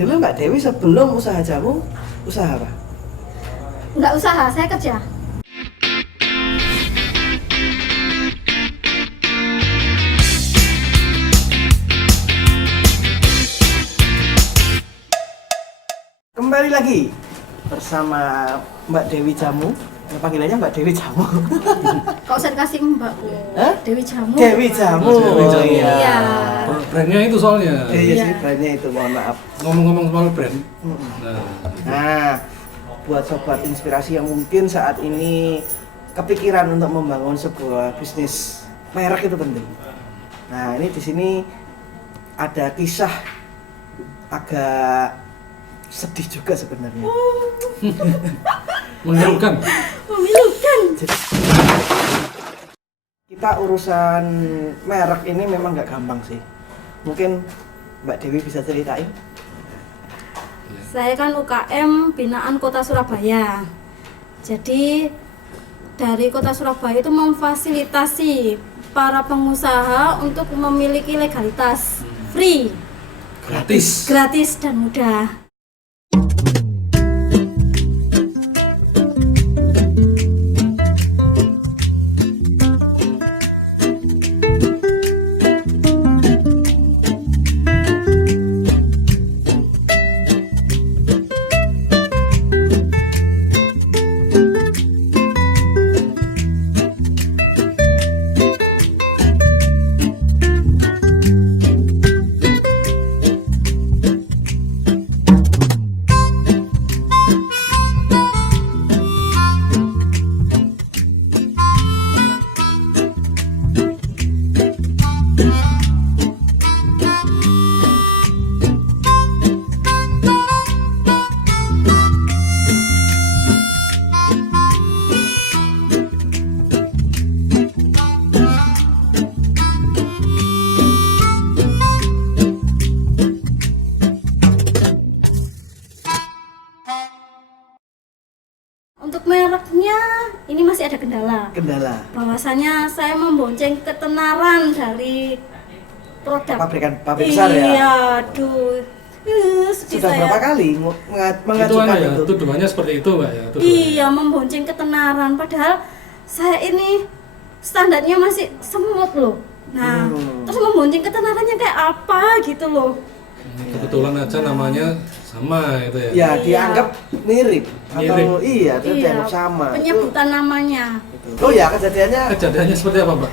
Dulu Mbak Dewi sebelum usaha jamu, usaha apa? Nggak usaha, saya kerja. Kembali lagi bersama Mbak Dewi Jamu. Panggilannya Mbak Dewi Jamu. Kok saya kasih mbakku? Hah? Dewi Jamu. Dewi Jamu. Dewi Jamu. Iya. Brandnya itu soalnya. Iya Iya. sih, brandnya itu, mohon maaf. Ngomong-ngomong soal brand. Nah, buat sobat inspirasi yang mungkin saat ini kepikiran untuk membangun sebuah bisnis merek itu penting. Nah, ini di sini ada kisah agak sedih juga sebenarnya. Memilukan. Memilukan. Jadi, kita urusan merek ini memang nggak gampang sih. Mungkin Mbak Dewi bisa ceritain. Saya kan UKM binaan Kota Surabaya. Jadi dari Kota Surabaya itu memfasilitasi para pengusaha untuk memiliki legalitas free, gratis dan mudah. Untuk mereknya ini masih ada kendala. Bahwasanya saya membonceng ketenaran dari produk Pabrik besar ya? Iya, aduh. Sedih Sudah saya. berapa kali Tuduhannya mengajukan ya, itu? tuduhannya seperti itu Mbak ya. Tuduhannya. Iya, membonceng ketenaran padahal saya ini standarnya masih semut loh. Nah, terus membonceng ketenarannya kayak apa gitu loh. Kebetulan aja namanya sama itu ya. Ya, Iya. dianggap mirip atau Mirip. iya, itu dianggap sama. Penyebutan namanya. Oh ya, kejadiannya Kejadiannya seperti apa Mbak?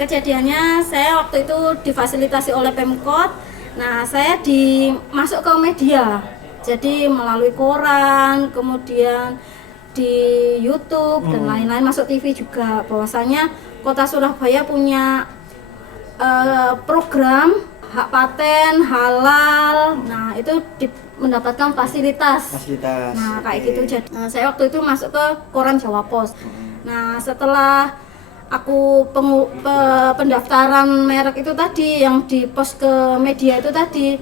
Kejadiannya saya waktu itu difasilitasi oleh Pemkot. Nah, saya masuk ke media. Jadi melalui koran, kemudian di YouTube dan lain-lain, masuk TV juga. Bahwasanya Kota Surabaya punya program hak paten halal. Nah, itu mendapatkan fasilitas. Nah, kayak oke. gitu. Jadi saya waktu itu masuk ke koran Jawa Pos. Nah, setelah aku pendaftaran merek itu tadi yang dipost ke media itu tadi,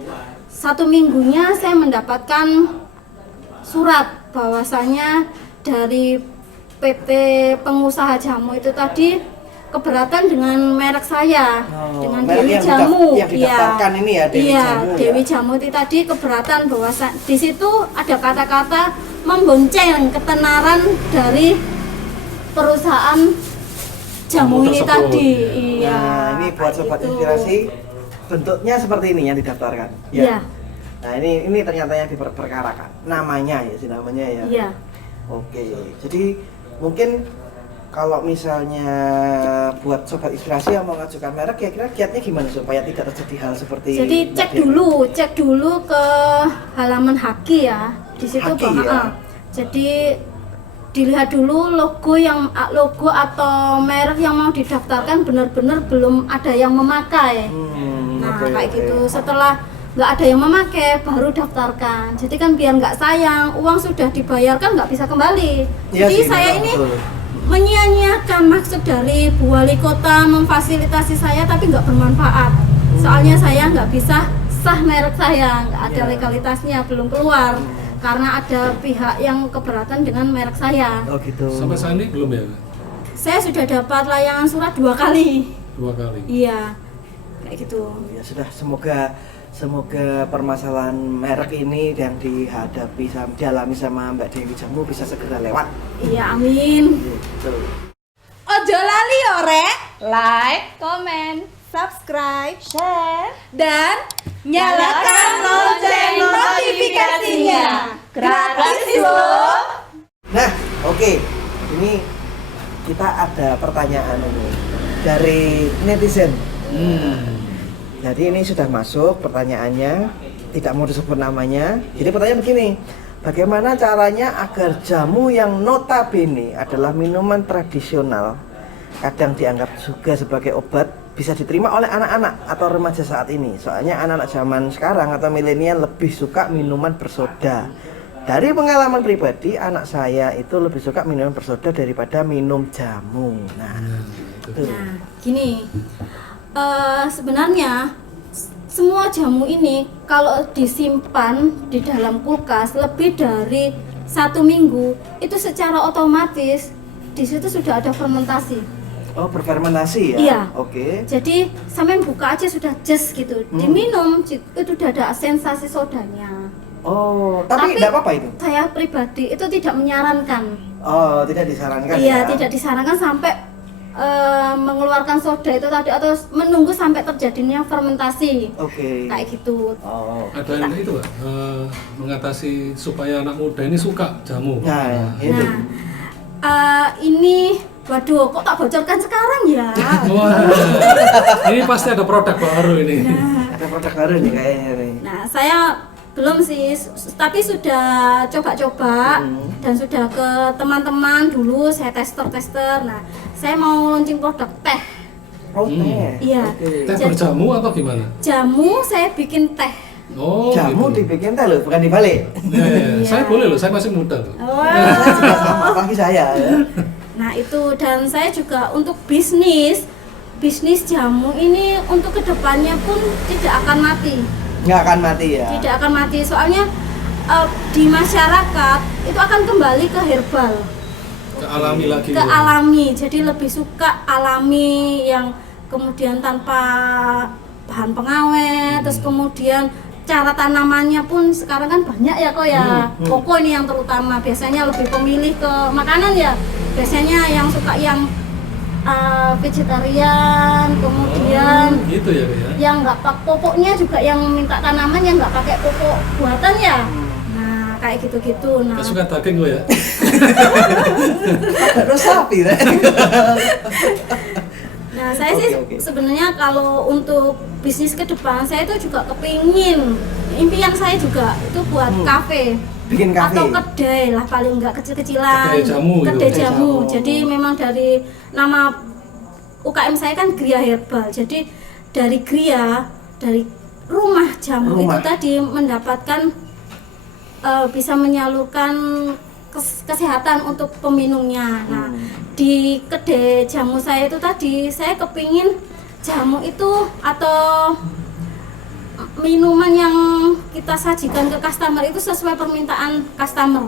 1 minggunya saya mendapatkan surat bahwasanya dari PT Pengusaha Jamu itu tadi keberatan dengan merek saya, dengan merek Dewi yang Jamu. yang didaftarkan ini ya, Dewi Iya, Jamu ya? Dewi Jamu itu tadi keberatan bahwa di situ ada kata-kata membonceng ketenaran dari perusahaan jamu ini tersebut. tadi. Iya. Nah, ini buat kayak sobat gitu. inspirasi, bentuknya seperti ini yang didaftarkan. Iya. Nah, ini ternyata yang diperkarakan. Namanya ya, namanya ya. Iya. Oke. Jadi mungkin kalau misalnya buat sobat inspirasi yang mau ngajukan merek, kira-kira kiatnya gimana supaya tidak terjadi hal seperti Jadi cek dulu ke halaman Haki ya. Di situ Haki, bahwa ya. jadi dilihat dulu logo atau merek yang mau didaftarkan benar-benar belum ada yang memakai. Nah, oke, kayak oke. gitu. Setelah nggak ada yang memakai, baru daftarkan. Jadi kan biar nggak sayang, uang sudah dibayarkan nggak bisa kembali. Iya Jadi sih, saya memang ini betul. menyia-nyiakan maksud dari Bu Wali Kota memfasilitasi saya tapi nggak bermanfaat. Soalnya saya nggak bisa sah merek saya, nggak ada Ya. legalitasnya, belum keluar. Karena ada pihak yang keberatan dengan merek saya. Oh gitu. Sampai saat ini belum ya? Saya sudah dapat layangan surat 2 kali. 2 kali. Iya. kayak gitu. Ya sudah, semoga permasalahan merek ini yang dialami sama Mbak Dewi Jamu bisa segera lewat. Iya, amin. Gitu. Ojo lali yo rek, like, comment, subscribe, share, dan nyalakan lonceng notifikasinya. Gratis loh. Nah, oke. Ini kita ada pertanyaan ini dari netizen. Jadi ini sudah masuk pertanyaannya, tidak mau disebut namanya. Jadi pertanyaan begini, bagaimana caranya agar jamu yang notabene adalah minuman tradisional, kadang dianggap juga sebagai obat, bisa diterima oleh anak-anak atau remaja saat ini? Soalnya anak-anak zaman sekarang atau milenial lebih suka minuman bersoda. Dari pengalaman pribadi, anak saya itu lebih suka minuman bersoda daripada minum jamu. Nah, itu. Nah, gini. Sebenarnya semua jamu ini kalau disimpan di dalam kulkas lebih dari 1 minggu, itu secara otomatis di situ sudah ada fermentasi. Oh, berfermentasi ya? Iya. Oke. Jadi sampai buka aja sudah jes gitu, diminum itu udah ada sensasi sodanya. Oh, tapi tidak apa-apa itu? Saya pribadi itu tidak menyarankan. Oh, tidak disarankan Iya, ya? tidak disarankan sampai mengeluarkan soda itu tadi atau menunggu sampai terjadinya fermentasi. Oke. Kayak gitu. Oh. Ada yang itu Pak, mengatasi supaya anak muda ini suka jamu. Nah, itu. Nah, ini waduh, kok tak bocorkan sekarang ya? Wah, ini pasti ada produk baru ini. Ada produk baru nih kayaknya nih. Nah, saya belum sih, tapi sudah coba-coba dan sudah ke teman-teman dulu, saya tester. Nah, saya mau launching produk teh. Oh, teh. Iya. Oke. Teh berjamu atau gimana? Jamu saya bikin teh. Oh, Jamu gitu. dibikin teh loh, bukan dibalik. Ya, saya boleh loh, saya masih muda loh. Wah. Sama apalagi saya ya. Nah, itu, dan saya juga untuk bisnis jamu ini untuk kedepannya pun tidak akan mati. Nggak akan mati ya. Tidak akan mati, soalnya di masyarakat itu akan kembali ke herbal, Ke alami lagi. ke alami. Jadi lebih suka alami yang kemudian tanpa bahan pengawet, terus kemudian cara tanamannya pun sekarang kan banyak ya kok ya. Koko ini yang terutama biasanya lebih pemilih ke makanan ya. Biasanya yang suka yang vegetarian, kemudian Gitu ya, Kak, ya. yang nggak pak pupuknya juga yang minta tanaman yang nggak pakai pupuk buatan ya. Nah, kayak gitu-gitu. Nah, Gak suka daging gue ya. Terus sapi deh. nah saya sih Oke. sebenarnya kalau untuk bisnis ke depan saya itu juga kepingin, impian saya juga itu buat kafe. Bikin kafe. Atau kedai lah, paling enggak kecil-kecilan. Kedai jamu gitu. Kedai Kedai jamu. jamu. Jadi memang dari nama UKM saya kan Gria Herbal. Jadi dari Gria, dari rumah jamu Rumah. itu tadi mendapatkan bisa menyalurkan kesehatan untuk peminumnya. Nah, di kedai jamu saya itu tadi saya kepingin jamu itu atau minuman yang kita sajikan ke customer itu sesuai permintaan customer.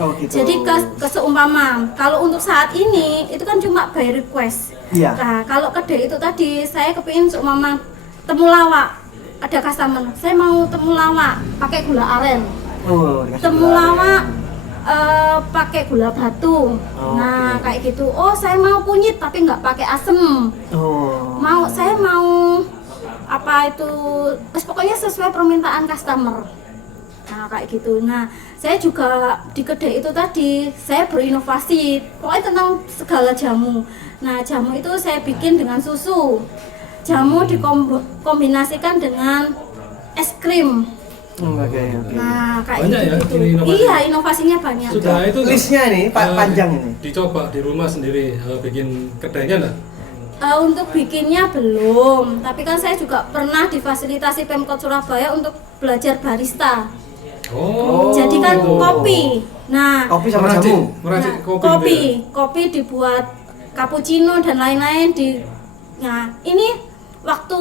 Oh gitu. Jadi seumpama kalau untuk saat ini itu kan cuma by request. Iya. Nah, kalau kedai itu tadi saya kepingin seumpama temulawak, ada customer, saya mau temulawak pakai gula aren. Oh, dikasih Temulawak gula pakai gula batu. Nah, oke. kayak gitu. Oh, saya mau kunyit tapi nggak pakai asem. aren. Oh. Saya mau apa itu, pokoknya sesuai permintaan customer. Nah, kayak gitu. Nah, saya juga di kedai itu tadi saya berinovasi pokoknya tentang segala jamu. Nah, jamu itu saya bikin dengan susu. Jamu dikombinasikan dengan es krim. Oke. Nah, kayak Banyak ya, gitu. ini inovasi. Iya, inovasinya banyak. Sudah itu nggak? Listnya nih panjang ini. Dicoba di rumah sendiri bikin kedainya enggak? Untuk bikinnya belum, tapi kan saya juga pernah difasilitasi Pemkot Surabaya untuk belajar barista. Oh. Jadi kan gitu. kopi. Nah, Kopi sama Meracik, jamu. meracik nah, kopi. kopi, gitu ya? kopi dibuat cappuccino dan lain-lain Nah, ini waktu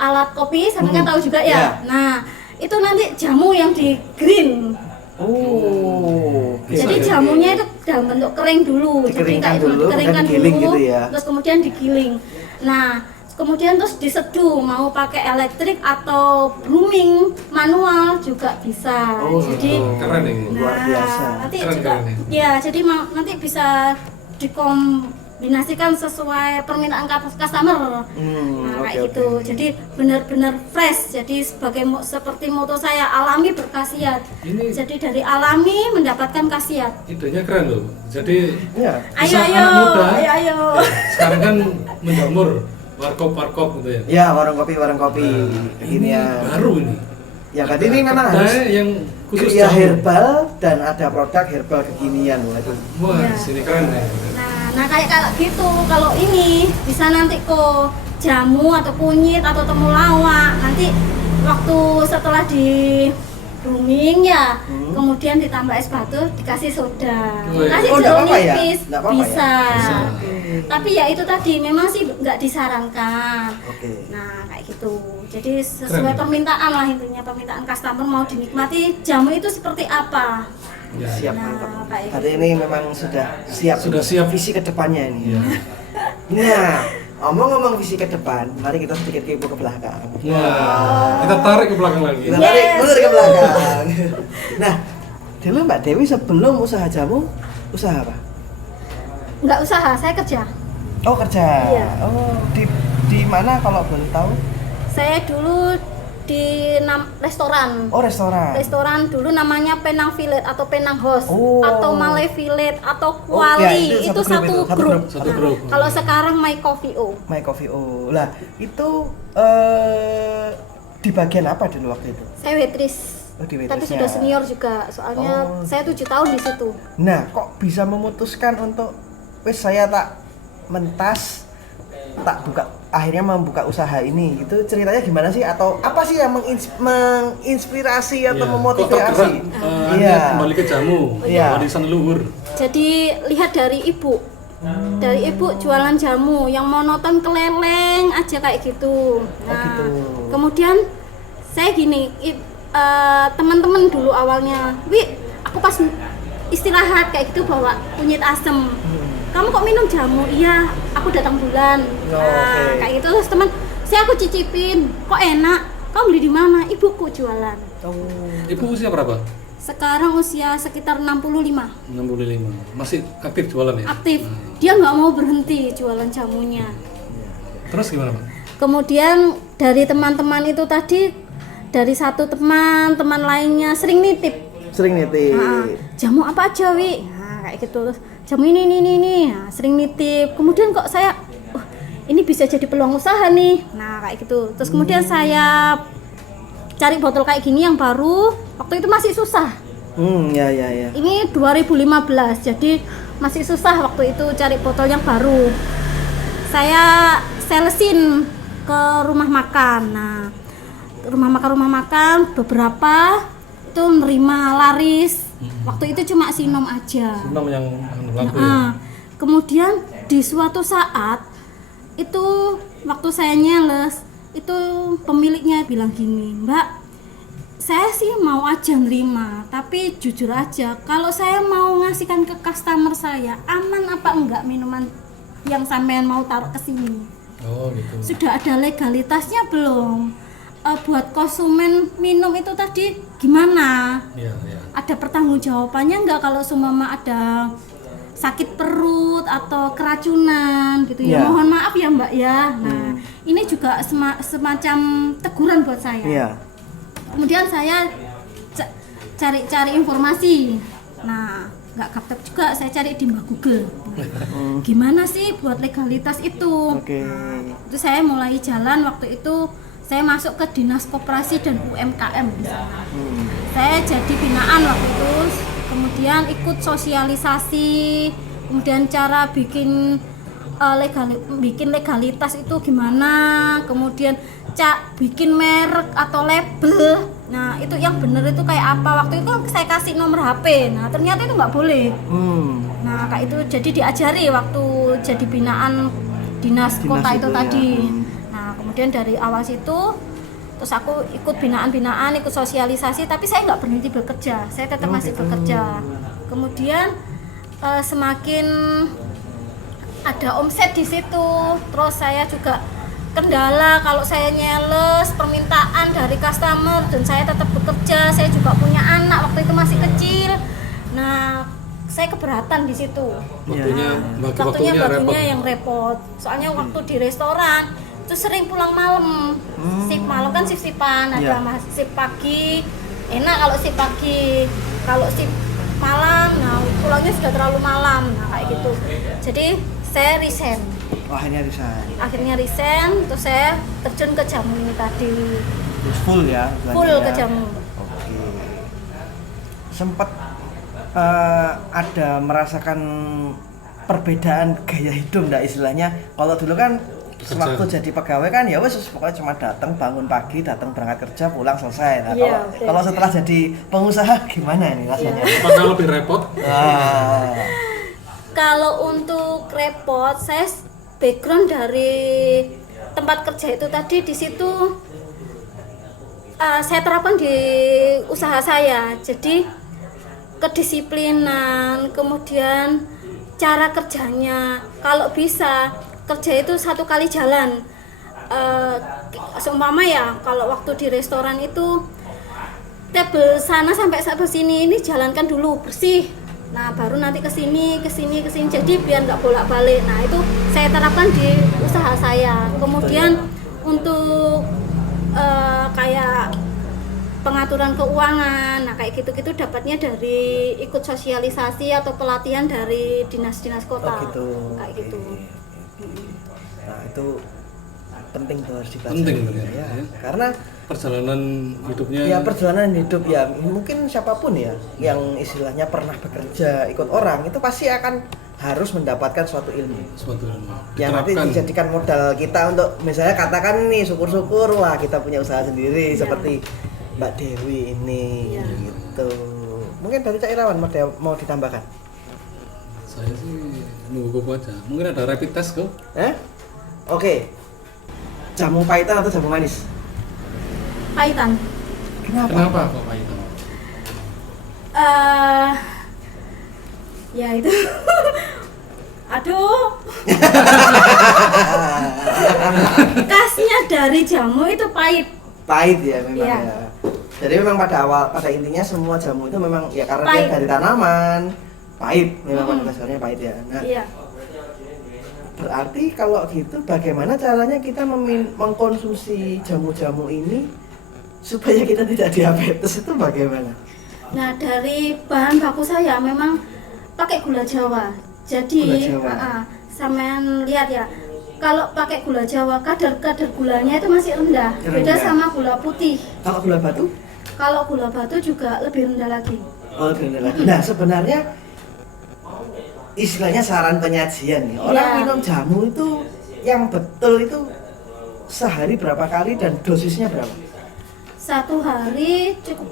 alat kopi, saya kan tahu juga ya. Iya. Nah, itu nanti jamu yang di green. Oh. oke. Jadi ya? jamunya itu dalam bentuk kering dulu. Jadi Dikeringkan kayak dulu, dikeringkan kemudian digiling dulu, gitu ya? terus kemudian digiling. Nah, kemudian terus diseduh, mau pakai elektrik atau brooming manual juga bisa. Oh, Jadi gitu. Keren ini. Luar biasa. nanti Keren, juga keren ya, jadi nanti bisa dikombinasikan sesuai permintaan customer. Nah, kayak oke, gitu. oke. Jadi benar-benar fresh. Jadi seperti moto saya, alami berkhasiat. Ini- Jadi dari alami mendapatkan khasiat. Idenya keren loh. Jadi Iya. Ayo bisa ayo, anak muda. ayo. Sekarang kan menjamur warkop gitu ya. Ya, warung kopi Ini beginian. baru ini. Ya kan ini memang Kedai harus yang khusus ya jamu. herbal dan ada produk herbal kekinian. Waduh. Wah, Iya. sini keren nih. Nah kayak kalau gitu, kalau ini bisa nanti kok jamu atau kunyit atau temulawak. Nanti waktu setelah di grooming ya, kemudian ditambah es batu, dikasih soda, Oh, iya. kasih Oh, nggak jeruk apa-apa ya? nipis, Nggak apa-apa ya? bisa. Bisa. Tapi ya itu tadi memang sih nggak disarankan. Oke. Nah kayak gitu. Jadi sesuai Keren. permintaan lah, intinya permintaan customer mau dinikmati jamu itu seperti apa. Ya, Siap, Nah, mantap. kayak Hari ini memang sudah siap. Sudah siap. visi ke depannya ini. Iya. Nah, ngomong-ngomong visi ke depan, mari kita sedikit kepo ke belakang. Wah, kita tarik ke belakang lagi. Kita tarik Yes. mundur ke belakang. Nah, dulu Mbak Dewi sebelum usaha jamu, usaha apa? Nggak usaha, saya kerja. Oh, kerja. Iya. Oh, di mana kalau boleh tahu? Saya dulu di restoran. Oh, restoran. Restoran dulu namanya Penang Village atau Penang House Oh. atau Malay Village atau Oh, ya, Kuali. itu itu satu satu grup itu, satu grup. grup. Satu grup. Kalau sekarang My Coffee O. My Coffee Oh. Lah, itu di bagian apa dulu waktu itu? Saya waitress. Oh, di Tapi waitressnya. sudah senior juga. Soalnya Oh. saya 7 tahun di situ. Nah, kok bisa memutuskan untuk wes saya tak mentas tak buka akhirnya membuka usaha ini. Itu ceritanya gimana sih atau apa sih yang menginspirasi atau Iya. Kok memotivasi? tergerak, Iya. kembali ke jamu, Iya. warisan leluhur. Jadi lihat dari ibu. Dari ibu jualan jamu yang monoton keleleng aja kayak gitu. Nah, gitu. kemudian saya gini, teman-teman dulu awalnya, "Wi, aku pas istirahat kayak gitu bawa kunyit asem. Kamu kok minum jamu?" "Iya, aku datang bulan." Oh, Nah, oke. kayak gitu terus teman, "Saya aku cicipin, kok enak. Kamu beli di mana?" "Ibuku jualan." Oh. Ibu usia berapa? Sekarang usia sekitar 65. 65. Masih aktif jualan ya? Aktif. Dia nggak mau berhenti jualan jamunya. Terus gimana, Pak? Kemudian dari teman-teman itu tadi, dari satu teman lainnya sering nitip. Sering nitip. Nah, jamu apa aja, Wi? Nah, kayak gitu. Terus, jamu ini. Nah, sering nitip. Kemudian kok saya, wah, ini bisa jadi peluang usaha nih. Nah, kayak gitu. Terus kemudian saya cari botol kayak gini yang baru. Waktu itu masih susah. Ya. Ini 2015, jadi masih susah waktu itu cari botol yang baru. Saya salesin ke rumah makan. Nah, rumah makan beberapa itu nerima laris. Waktu itu cuma Sinom aja. Sinom yang lampu ya? Nah, kemudian di suatu saat itu waktu saya nyeles, itu pemiliknya bilang gini, "Mbak, saya sih mau aja nerima, tapi jujur aja kalau saya mau ngasihkan ke customer saya, aman apa enggak minuman yang sampean mau taruh ke sini? Oh gitu. Sudah ada legalitasnya belum? Buat konsumen minum itu tadi gimana? Iya, iya. Ada pertanggungjawabannya enggak kalau seumpama ada sakit perut atau keracunan gitu ya? Iya. Mohon maaf ya Mbak ya." Nah, ini juga semacam teguran buat saya. Iya. Kemudian saya cari informasi. Nah, nggak kaptek juga, saya cari di Mbak Google. Gimana sih buat legalitas itu? Oke. Nah, itu saya mulai jalan waktu itu. Saya masuk ke Dinas Koperasi dan UMKM di sana. Saya jadi binaan waktu itu. Kemudian ikut sosialisasi. Kemudian cara bikin legalitas itu gimana? Kemudian bikin merek atau label. Nah, itu yang bener itu kayak apa? Waktu itu saya kasih nomor HP. Nah, ternyata itu nggak boleh. Nah, kayak itu jadi diajari waktu jadi binaan dinas kota itu itu ya. tadi. Nah, kemudian dari awal situ terus aku ikut binaan-binaan, ikut sosialisasi, tapi saya nggak berhenti bekerja. Saya tetap masih bekerja. Kemudian semakin ada omset di situ. Terus saya juga kendala kalau saya nyales permintaan dari customer dan saya tetap bekerja, saya juga punya anak waktu itu masih kecil. Nah, saya keberatan di situ. Waktunya bagi Waktunya waktunya repot. baginya yang repot. Soalnya waktu di restoran itu sering pulang malam. Shift malam kan shift-shiftan, ada Iya. shift pagi. Enak kalau shift pagi. Kalau shift malam, nah pulangnya sudah terlalu malam. Nah, kayak gitu. Jadi saya resign. Wah, ini resign. Akhirnya resign, terus saya terjun ke jamu ini tadi. Terus full ya? Full belanjanya. ke jamu. Oke. Sempat ada merasakan perbedaan gaya hidup enggak istilahnya? Kalau dulu kan sewaktu jadi pegawai kan ya wes pokoknya cuma datang bangun pagi, datang berangkat kerja, pulang selesai. Nah, Iya, kalau setelah jadi pengusaha gimana ini rasanya? Apakah lebih repot? Ah, Kalau untuk repot, saya background dari tempat kerja itu tadi di situ saya terapkan di usaha saya. Jadi kedisiplinan, kemudian cara kerjanya. Kalau bisa kerja itu satu kali jalan. Seumpama ya, kalau waktu di restoran itu table sana sampai sini ini jalankan dulu bersih. Nah, baru nanti ke sini. Jadi biar nggak bolak-balik. Nah, itu saya terapkan di usaha saya. Kemudian untuk kayak pengaturan keuangan, nah kayak gitu-gitu dapatnya dari ikut sosialisasi atau pelatihan dari dinas-dinas kota. oh gitu. Kayak gitu. Nah, itu penting tuh harus dipelajari. Penting ternyata, ya. ya. Karena Perjalanan hidupnya ya perjalanan hidup ya mungkin siapapun ya yang istilahnya pernah bekerja ikut orang itu pasti akan harus mendapatkan suatu ilmu suatu yang nanti diterapkan. dijadikan modal kita untuk misalnya katakan nih syukur-syukur wah kita punya usaha sendiri Ya. seperti Mbak Dewi ini Ya. gitu. Mungkin dari Cak Irawan mau ditambahkan? Saya sih nunggu kok aja. Mungkin ada rapid test kok. Oke. Jamu pahitan atau jamu manis? Pahitan. Kenapa kok pahitan? Ya itu. Aduh. Khasnya dari jamu itu pahit. Pahit ya memang Iya. ya. Jadi memang pada intinya semua jamu itu memang ya karena dia Pahit. dari tanaman pahit memang pada Hmm. dasarnya pahit ya. Nah, Iya. berarti kalau gitu bagaimana caranya kita mengkonsumsi jamu-jamu ini supaya kita tidak diabetes itu bagaimana? Nah, dari bahan baku saya memang pakai gula Jawa. Jadi, Gula Jawa. sampean lihat ya. Kalau pakai gula Jawa, kadar gulanya itu masih rendah. Beda Rendah. sama gula putih. Kalau gula batu? Kalau gula batu juga lebih rendah lagi. Oh, benar lagi. Nah, sebenarnya istilahnya saran penyajian nih. Orang Iya. minum jamu itu yang betul itu sehari berapa kali dan dosisnya berapa? Satu hari cukup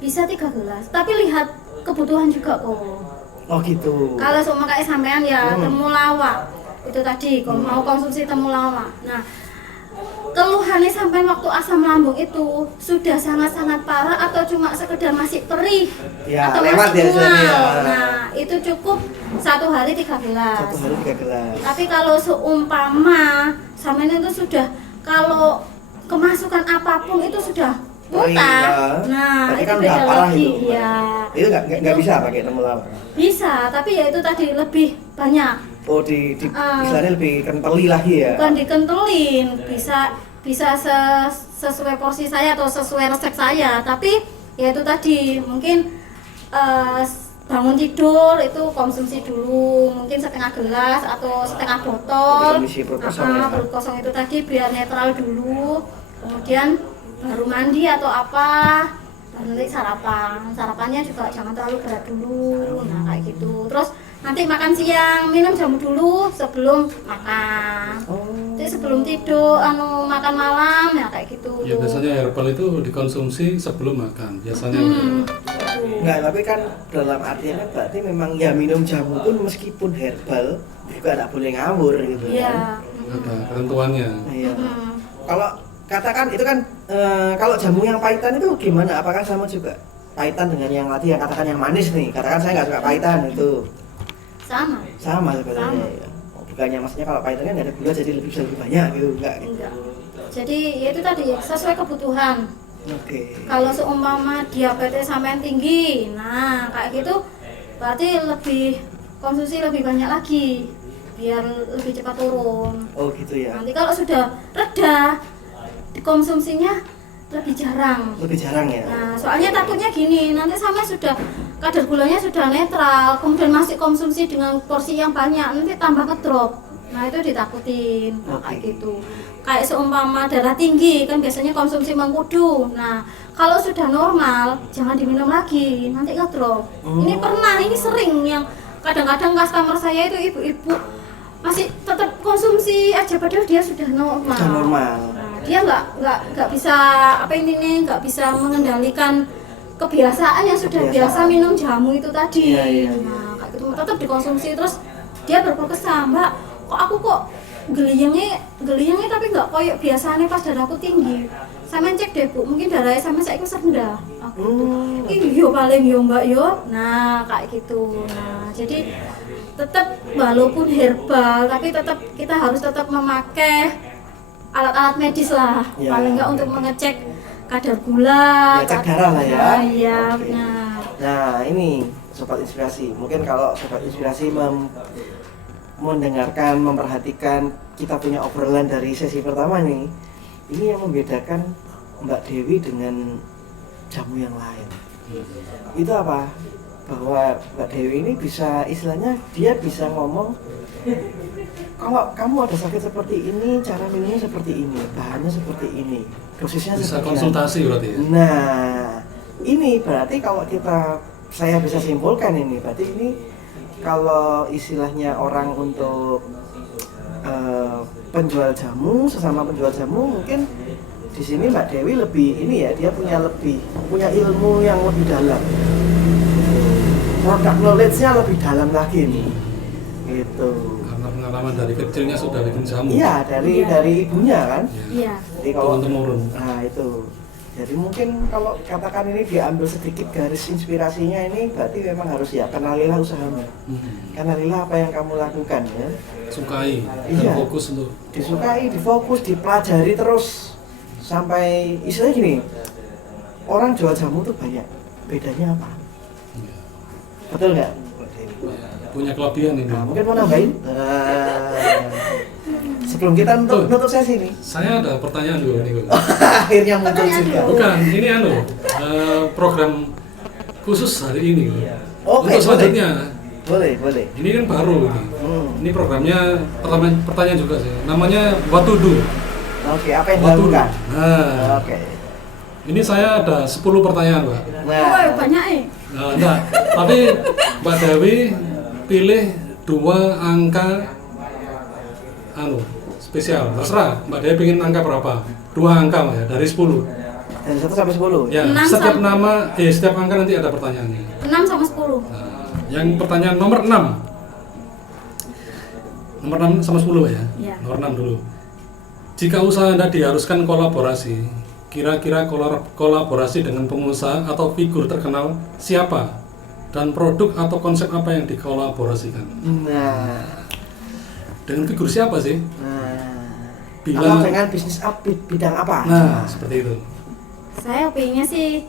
bisa 3 gelas. Tapi lihat kebutuhan juga kok. Oh gitu. Kalau semua kayak sampean ya Hmm. temulawak itu tadi kalau mau konsumsi temulawak. Nah, keluhannya sampai waktu asam lambung itu sudah sangat-sangat parah atau cuma sekedar masih perih Ya, atau lewat masih ya, mual. ya. Nah, itu cukup 1 hari 3 gelas. Satu hari 3 gelas. Tapi kalau seumpama sampean itu sudah kalau kemasukan apapun itu sudah Perih, muntah. ya. Nah, Berarti itu kan beda udah parah lagi. itu. Ya. Itu nggak bisa pakai temulawak. Bisa, tapi ya itu tadi lebih banyak. Oh di Ah. istilahnya lebih kenteli lagi ya. Bukan dikentelin, bisa sesuai porsi saya atau sesuai resep saya, tapi ya itu tadi mungkin bangun tidur itu konsumsi dulu mungkin setengah gelas atau setengah botol. Kondisi perut kosong ya. Perut kosong itu tadi biar netral dulu, kemudian baru mandi atau apa, baru nanti sarapannya juga jangan terlalu berat dulu, nah kayak gitu. Terus nanti makan siang minum jamu dulu sebelum makan. Oh. Jadi sebelum tidur, makan malam ya kayak gitu. Ya biasanya herbal itu dikonsumsi sebelum makan. Biasanya Nggak, tapi kan dalam artian kan berarti memang ya minum jamu pun meskipun herbal juga nggak boleh ngawur gitu kan. Iya. ada ketentuannya. Iya. Mm. Kalau katakan itu kan kalau jamu yang pahitan itu gimana? Apakah sama juga pahitan dengan yang tadi yang katakan yang manis nih? Katakan saya nggak suka pahitan itu Sama. sama sebenarnya. Sama. Ya. Oke. bukannya maksudnya kalau pahit kan ada gula jadi bisa lebih banyak gitu enggak gitu. Enggak. Jadi ya itu tadi sesuai kebutuhan. Oke. Kalau seumpama diabetes sampean tinggi, nah kayak gitu berarti konsumsi lebih banyak lagi biar lebih cepat turun. Oh gitu ya. Nanti kalau sudah reda, konsumsinya lebih jarang. Lebih jarang ya. Nah, soalnya takutnya gini, nanti sampai sudah kadar gulanya sudah netral, kemudian masih konsumsi dengan porsi yang banyak, nanti tambah ngedrop. Nah, itu ditakutin, kayak gitu. Kayak seumpama darah tinggi, kan biasanya konsumsi mengkudu. Nah, kalau sudah normal, jangan diminum lagi, nanti ngedrop. Ini sering yang kadang-kadang customer saya itu ibu-ibu masih tetap konsumsi aja padahal dia sudah normal. Sudah normal. Nah, dia nggak bisa nggak bisa mengendalikan kebiasaan yang sudah biasa minum jamu itu tadi. Iya. Nah, kayak gitu tetap dikonsumsi terus dia berkeluh kesah, Mbak, kok aku geliyangnya tapi nggak koyok biasanya pas darahku tinggi. Sampeyan cek deh Bu, mungkin darahnya sampeyan saiki wis rendah. Iya paling yo Mbak yo. Nah, kayak gitu. Nah, jadi tetap walaupun herbal tapi tetap kita harus tetap memakai alat-alat medis lah. Ya. Paling nggak untuk mengecek kadar gula, Ya, cek darah lah ya. Nah, iya, Oke. benar. Nah ini Sobat Inspirasi, mungkin kalau Sobat Inspirasi mendengarkan, memperhatikan kita punya obrolan dari sesi pertama nih, ini yang membedakan Mbak Dewi dengan jamu yang lain. Itu apa? Bahwa Mbak Dewi ini bisa, istilahnya dia bisa ngomong, kalau kamu ada sakit seperti ini, cara minumnya seperti ini, bahannya seperti ini, dosisnya Bisa seperti konsultasi berarti ya? Nah, ini berarti kalau saya bisa simpulkan ini, berarti ini kalau istilahnya orang untuk penjual jamu, sesama penjual jamu, mungkin di sini Mbak Dewi lebih ini ya, dia punya ilmu yang lebih dalam, produk knowledge-nya lebih dalam lagi nih, gitu. Karena pengalaman dari kecilnya sudah bikin jamu. Iya, dari ibunya kan. Iya. Jadi kalau Turun-temurun. nah itu, jadi mungkin kalau katakan ini diambil sedikit garis inspirasinya ini, berarti memang harus ya kenalilah usahamu, kenalilah apa yang kamu lakukan ya, Sukai Iya. dan fokus untuk disukai, difokus, dipelajari terus sampai istilahnya gini, orang jual jamu tuh banyak, bedanya apa? Betul nggak? punya kelebihan ini. Nah, mungkin mau nambahin? Sebelum kita nutup sesi nih. Saya ada pertanyaan dulu nih. Akhirnya muncul juga. Bukan, ini program khusus hari ini. Oke, Untuk selanjutnya, boleh. ini kan baru ini. Ini programnya pertanyaan juga sih. Namanya What to Do. Oke, apa yang What to Do. dilakukan? Nah, Oke. ini saya ada 10 pertanyaan, Mbak. Wah, banyak Enggak, tapi Mbak Dewi pilih 2 angka spesial. Terserah Mbak Dewi pengen angka berapa? 2 angka Mbak ya, dari 10. Dari 1 sampai 10. Ya, 6 setiap sampai- nama, setiap angka nanti ada pertanyaannya. 6 sama 10. Nah, yang pertanyaan nomor 6. Nomor 6 sama 10 ya? Iya. Nomor 6 dulu. Jika usaha Anda diharuskan kolaborasi, kira-kira kolaborasi dengan pengusaha atau figur terkenal siapa? Dan produk atau konsep apa yang dikolaborasikan? Nah, Dengan figur siapa sih? Atau dengan bisnis bidang apa? Nah, seperti itu. Saya pengennya sih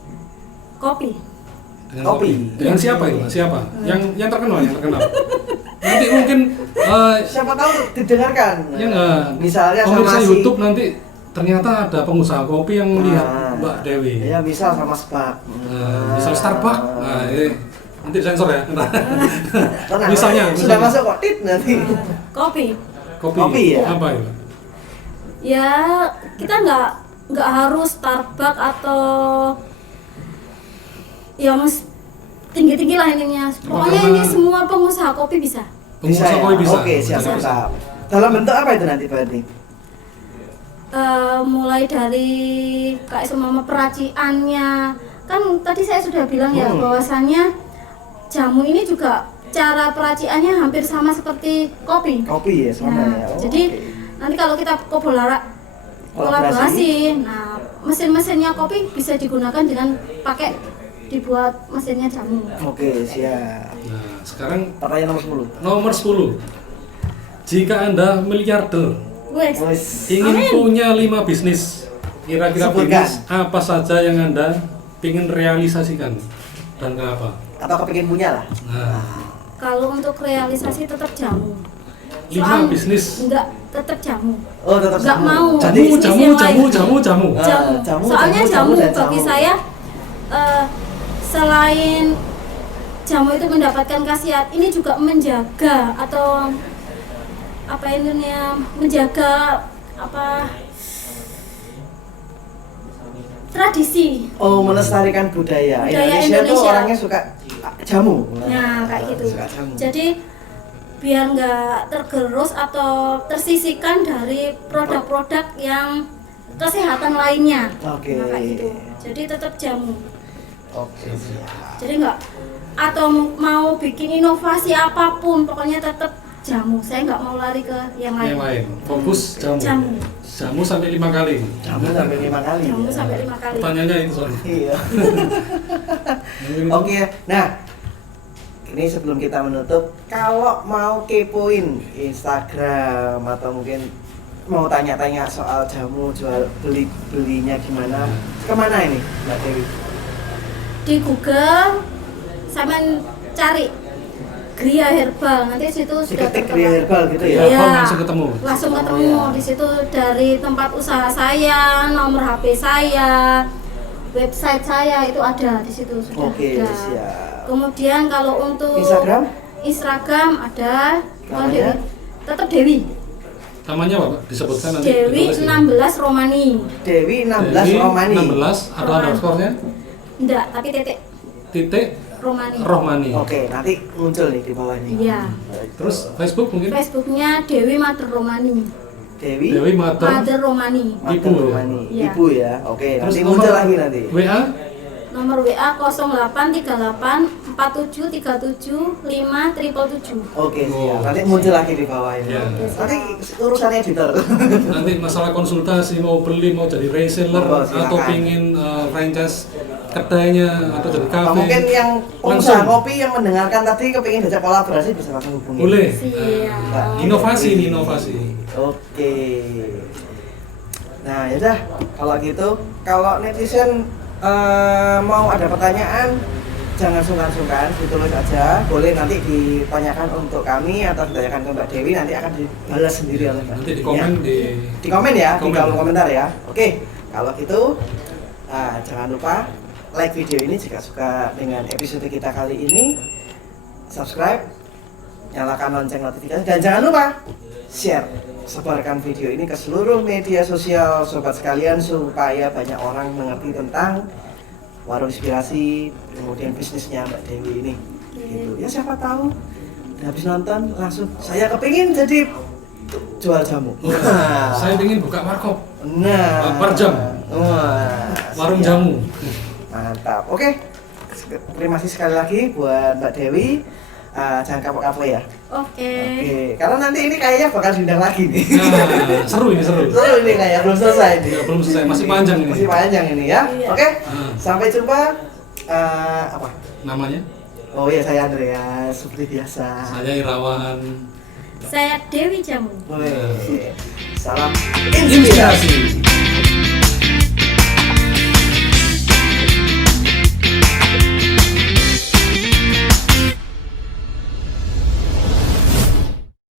kopi. Dengan Kopi. Dengan siapa itu? Siapa? Yang terkenal, Nanti mungkin Siapa tahu didengarkan. ya nggak. Misalnya sama pemirsa si YouTube nanti ternyata ada pengusaha kopi yang melihat Mbak Dewi. Ya, misal sama Spark. Misal Starbucks. Nah, ini nanti sensor ya. Tenang, Misalnya sudah masuk kok tit nanti. Kopi. Kopi ya? Apa itu? Ya, kita nggak harus Starbucks atau yang tinggi-tinggi lah ininya. Pokoknya karena- ini semua pengusaha kopi bisa. Pengusaha ya? kopi bisa. Oke, siap. Dalam bentuk apa itu nanti berarti? Mulai dari kayak semua peraciannya, kan tadi saya sudah bilang ya bahwasannya jamu ini juga cara peraciannya hampir sama seperti kopi. Kopi ya sama Nah, ya. Oh, jadi oke. nanti kalau kita kolaborasi, nah mesin-mesinnya kopi bisa digunakan dengan dibuat mesinnya jamu. Oke, siap. Nah, sekarang Pertanyaan nomor 10. nomor 10. Jika Anda miliarder, Wes. Wes. ingin Amin. punya 5 bisnis, kira-kira Sebutkan. bisnis apa saja yang Anda ingin realisasikan dan kenapa? Atau kepingin punya lah. Nah, Kalau untuk realisasi tetap jamu. 5 bisnis. Enggak, tetap jamu. Oh, tetap Enggak sama. mau. Jadi Jamu, bisnis jamu, yang jamu, lain. jamu, jamu. Jamu. jamu, Soalnya jamu, jamu, dan bagi jamu. saya selain jamu itu mendapatkan khasiat, ini juga menjaga atau apa ini ya, menjaga apa tradisi. Oh, melestarikan budaya. Budaya Indonesia tuh Indonesia. orangnya suka jamu. Nah, kayak gitu. Suka jamu. Jadi biar nggak tergerus atau tersisihkan dari produk-produk yang kesehatan lainnya. Oke. Nah, kayak gitu. Jadi tetap jamu. Oke, siap. Jadi nggak atau mau bikin inovasi apapun, pokoknya tetap jamu. Saya nggak mau lari ke yang Yang lain. lain, fokus jamu. Jamu. Jamu sampai 5 kali. Jamu sampai 5 kali. Jamu ya. sampai 5 kali. Pertanyaannya itu soalnya. Iya. Mungkin itu. Oke, nah ini sebelum kita menutup, kalau mau kepoin Instagram atau mungkin mau tanya-tanya soal jamu, jual belinya gimana, kemana ini Mbak Dewi? Di Google sama cari Gria Herbal, nanti situ sudah Diketik Gria Herbal gitu ya? Iya. Langsung ketemu. Langsung Oh, ketemu iya. di situ dari tempat usaha saya, nomor HP saya, website saya itu ada di situ sudah Oke, ada. siap. Kemudian kalau untuk Instagram? Instagram ada. Oh, Namanya? Dewi. Tetap Dewi. Namanya apa, Pak? Disebutkan nanti. Dewi ditulis ya. 16 Romani. Dewi 16 Dewi Romani. 16 ada Romani. underscore-nya? Enggak, tapi titik Titik Romani. Rohmani. Oke, nanti muncul nih di bawahnya. Iya. Terus Facebook mungkin? Facebooknya Dewi Mother Romani. Dewi, Dewi Mother. Mother Romani. Mother Ibu ya? Romani. Iya. Ibu ya. Oke, Terus nanti muncul lagi nanti. WA? Nomor WA 0838 4737 5777. Oke, siap. Oh. Nanti muncul lagi di bawah ini. Iya. Nanti urusannya editor. Nanti masalah konsultasi, mau beli, mau jadi reseller, Oh, silakan. atau pingin franchise kedainya, atau jadi Nah, kafe. mungkin yang pengusaha Langsung. kopi yang mendengarkan tadi kepingin diajak kolaborasi bisa langsung hubungi. Boleh. Siap. Inovasi ini, inovasi. Oke. Nah, yaudah kalau gitu, kalau netizen mau ada pertanyaan jangan sungkan-sungkan, ditulis aja. Boleh nanti ditanyakan untuk kami atau ditanyakan ke Mbak Dewi, nanti akan dibalas sendiri oleh Mbak. Nanti di komen Ya. di Di komen ya, di Komen. kolom komentar ya. Oke, kalau gitu jangan lupa like video ini jika suka dengan episode kita kali ini, subscribe, nyalakan lonceng notifikasi, dan jangan lupa share, sebarkan video ini ke seluruh media sosial sobat sekalian supaya banyak orang mengerti tentang warung inspirasi, kemudian bisnisnya Mbak Dewi ini. Gitu. Ya siapa tahu udah habis nonton langsung saya kepingin jadi jual jamu. Saya ingin buka warkop, Nah, per jam. Wah, warung siap. jamu. Mantap. Oke. Terima kasih sekali lagi buat Mbak Dewi. Jangan kapok-kapok ya. Oke. Oke. Karena nanti ini kayaknya bakal diundang lagi nih. Nah, seru ini, seru. Seru ini kayak belum selesai nih. Ya, belum selesai, masih panjang ini. Masih panjang ini ya. Iya. Oke. Ah. Sampai jumpa. Apa? Namanya? Oh iya, saya Andreas seperti biasa. Saya Irawan. Saya Dewi Jamu. Boleh. Salam inspirasi. Inspirasi.